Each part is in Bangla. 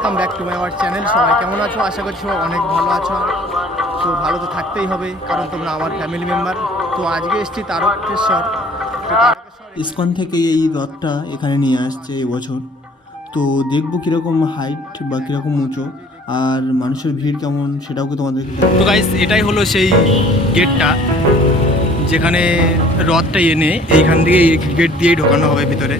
Welcome back to my our channel. সবাই কেমন আছো? আশা করছি সবাই অনেক ভালো আছো। তো ভালো তো থাকতেই হবে, কারণ তোমরা আমার ফ্যামিলি মেম্বার। তো আজকে এসেছি তারকেশ্বর। ইসকন থেকে এই রথটা এখানে নিয়ে আসছে এবছর। তো দেখবো কীরকম হাইট বা কীরকম উঁচু আর মানুষের ভিড় কেমন সেটাও কি তোমাদেরকে দেখাবো। তো গাইস, এটাই হলো সেই গেটটা যেখানে রথটা এনে এইখান থেকে এই গেট দিয়েই ঢোকানো হবে ভিতরে।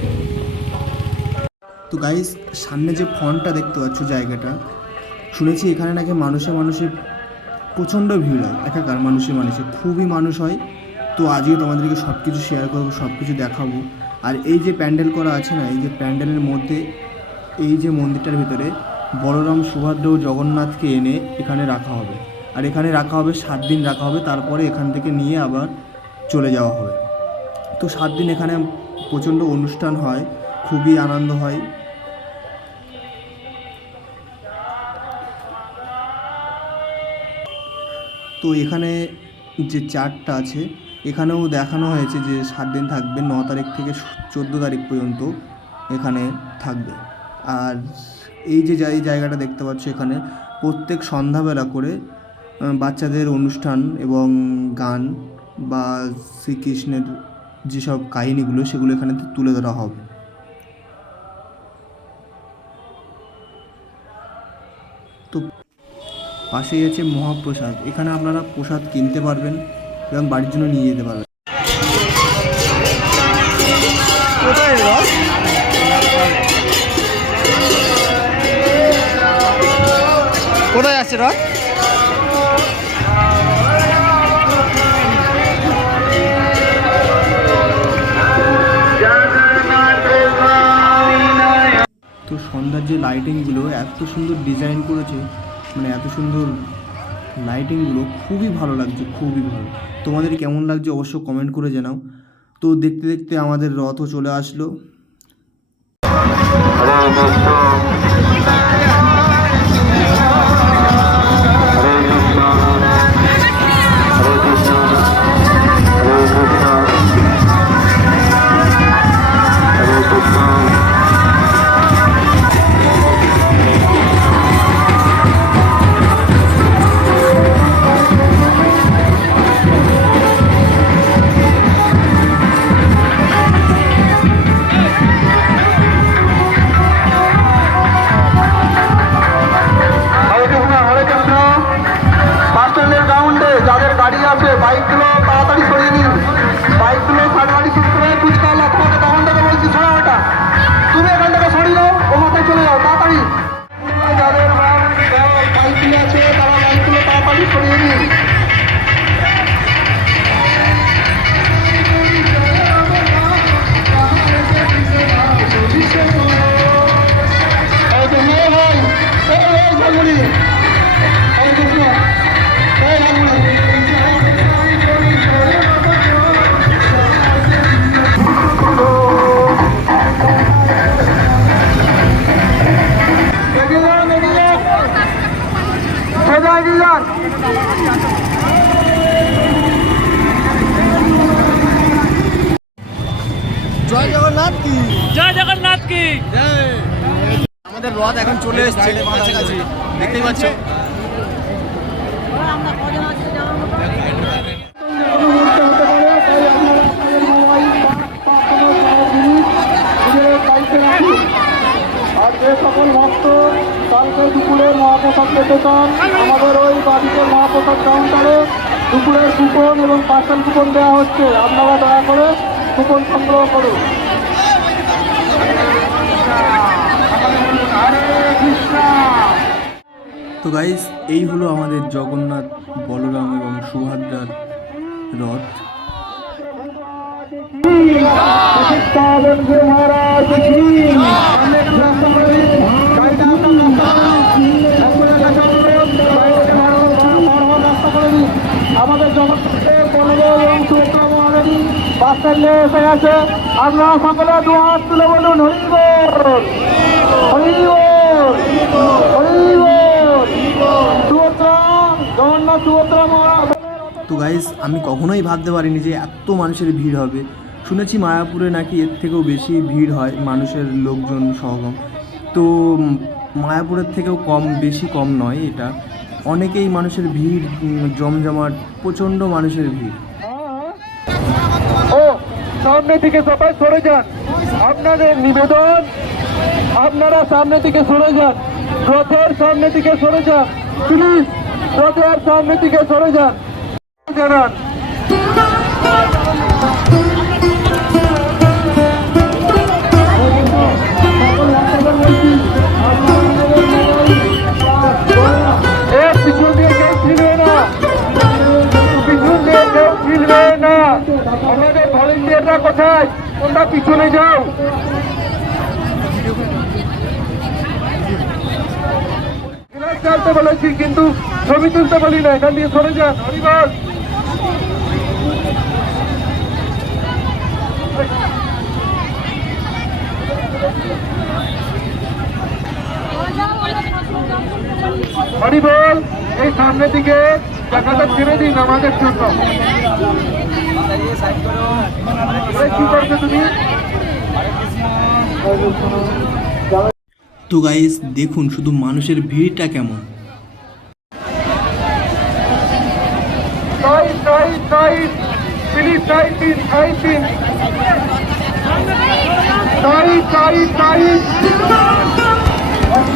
তো গাইস, সামনে যে ফন্টটা দেখতে পাচ্ছ জায়গাটা, শুনেছি এখানে নাকি মানুষে প্রচণ্ড ভিড় হয়, একাকার মানুষে খুবই মানুষ হয়। তো আজকে তোমাদেরকে সব কিছু শেয়ার করবো, সব কিছু দেখাবো। আর এই যে প্যান্ডেল করা আছে না, এই যে প্যান্ডেলের মধ্যে এই যে মন্দিরটার ভিতরে বলরাম, সুভদ্রা ও জগন্নাথকে এনে এখানে রাখা হবে। আর এখানে রাখা হবে 7 দিন রাখা হবে, তারপরে এখান থেকে নিয়ে আবার চলে যাওয়া হবে। তো 7 দিন এখানে প্রচণ্ড অনুষ্ঠান হয়, খুবই আনন্দ হয়। তো এখানে যে চার্টটা আছে এখানেও দেখানো হয়েছে যে 7 দিন থাকবে, 9 তারিখ থেকে 14 তারিখ পর্যন্ত এখানে থাকবে। আর এই যে জায়গাটা দেখতে পাচ্ছ, এখানে প্রত্যেক সন্ধ্যাবেলা করে বাচ্চাদের অনুষ্ঠান এবং গান বা শ্রীকৃষ্ণের যেসব কাহিনিগুলো সেগুলো এখানে তুলে ধরা হবে। তো পাশেই আছে মহাপ্রসাদ, এখানে আপনারা প্রসাদ কিনতে পারবেন এবং বাড়ির জন্য নিয়ে যেতে পারবেন। কোথায় আছে রথ? তো সন্ধ্যার যে লাইটিংগুলো এত সুন্দর ডিজাইন করেছে, মানে এত সুন্দর লাইটিংগুলো, খুবই ভালো লাগছে, খুবই ভালো। তোমাদের কেমন লাগছে অবশ্য কমেন্ট করে জানাও। তো দেখতে দেখতে আমাদের রথও চলে আসলো। যাদের গাড়ি আছে বাইকগুলো তাড়াতাড়ি সরিয়ে নিন, বাইকগুলো গাড়ি শুরু করে কুচকাওয়ালা, তোমাকে তখন থেকে বলছি সরা ওটা, তুমি এখান থেকে সরিয়ে দাও, ও মাথায় চলে যাও তাড়াতাড়ি। যাদের বাইকগুলো আছে তারা বাইকগুলো তাড়াতাড়ি সরিয়ে নিন। জয় জগন্নাথ কি জয় জগন্নাথ কি জয়। আমাদের রথ এখন চলে এসেছে কাছাকাছি, দেখতেই পাচ্ছ। আর যে সকল ভক্ত কালকে দুপুরের মহাপ্রসাদ পেতে চান, আমাদের ওই বাড়িতে মহাপ্রসাদ কাউন্টারে দুপুরের কুপন এবং পার্সেল কুপন দেওয়া হচ্ছে, আপনারা দয়া করে কুপন সংগ্রহ করুন। তো গাইস, এই হলো আমাদের জগন্নাথ, বলরাম এবং সুভদ্রার রথ। আমাদের জগন্নাথের বলদেব এবং সুভদ্রা মহারানী বাস স্ট্যান্ডে এসে গেছে। আপনারা সকলে দু হাত তুলে বলুন হরি বল, হরি বল, হরি বল। সুভদ্রা, জগন্নাথ সুভদ্রা মহারাজ। তো গাইস, আমি কখনোই ভাবতে পারিনি যে এত মানুষের ভিড় হবে। শুনেছি মায়াপুরে নাকি এর থেকেও বেশি ভিড় হয়, মানুষের লোকজন সমাগম। তো মায়াপুরের থেকেও বেশি কম নয় এটা। অনেকেই মানুষের ভিড়, জমজমাট, প্রচণ্ড মানুষের ভিড়। ও সামনে থেকে সবাই সরে যান, আপনাদের নিবেদন আপনারা সামনে থেকে সরে যান, রথের সামনে থেকে সরে যান, প্লিজ রথের সামনে থেকে সরে যান জানান। পিছন দিয়ে কেউ ছিলবে না, পিছন দিয়ে কেউ ছিলবে না। আমাদের ভলেন্টিয়াররা কোথায়? তোমরা পিছনে যাও। চালতে বলেছি কিন্তু ছবি তুলতে বলি না, এখান দিয়ে সরে যান। হরিবল। হরিবল, এই সামনের দিকে জায়গাটা ছেড়ে দিন আমাদের জন্য। কি করছো তুমি? তো গাইস দেখুন শুধু মানুষের ভিড়টা কেমন। Side side side, please side দিন, সাইড দিন, সাইড সাইড সাইড।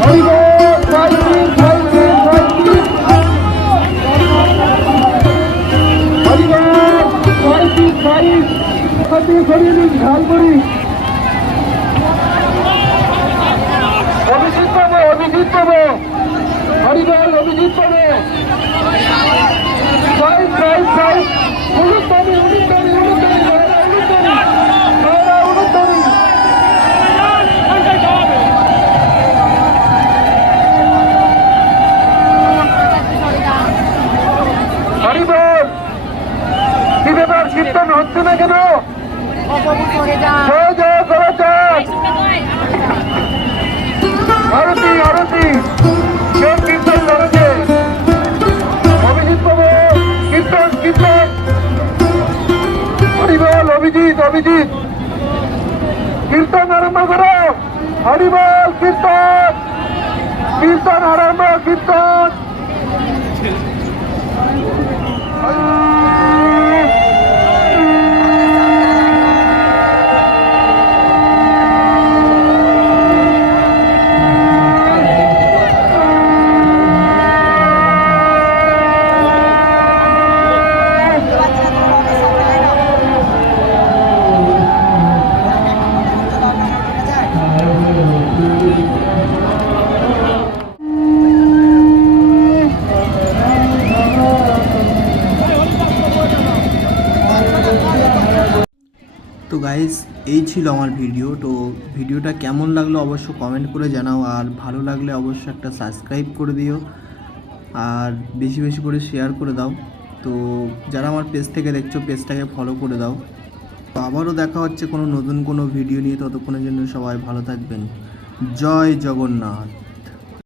হরিবল, সাইড দিন, সাইড দিন, সাইড দিন। হরিবল, সাইড দিন, সাইড। ওখান থেকে সরিয়ে দিন, ঝাল করি। অভিজিৎ পাবো, অভিজিৎ পাবো। হরিবল, অভিজিৎ পাবো। Side side side. উলুতরি, উলুতরি, উলুতরি, উলুতরি। হরিবল, কি ব্যাপার, কীর্তন হচ্ছে না কেন? জয় জয় করে যান। আরতি আরতি, কেউ কীর্তন করেছে? অভিজিৎ পাবো, কীর্তন কীর্তন। হরিবল, অভিজিৎ অভিজিৎ, কীর্তন আরম্ভ করো। হরিবল, কীর্তন, কীর্তন আরম্ভ, কীর্তন। তো গাইস এই ছিল আমার ভিডিও। তো ভিডিওটা কেমন লাগলো অবশ্য কমেন্ট করে জানাও, আর ভালো লাগলে অবশ্যই একটা সাবস্ক্রাইব করে দিও, আর বেশি বেশি করে শেয়ার করে দাও। তো যারা আমার পেজ থেকে দেখছো পেজটাকে ফলো করে দাও। তো আবারও দেখা হচ্ছে কোনো নতুন কোনো ভিডিও নিয়ে, ততক্ষণের জন্য সবাই ভালো থাকবেন। জয় জগন্নাথ।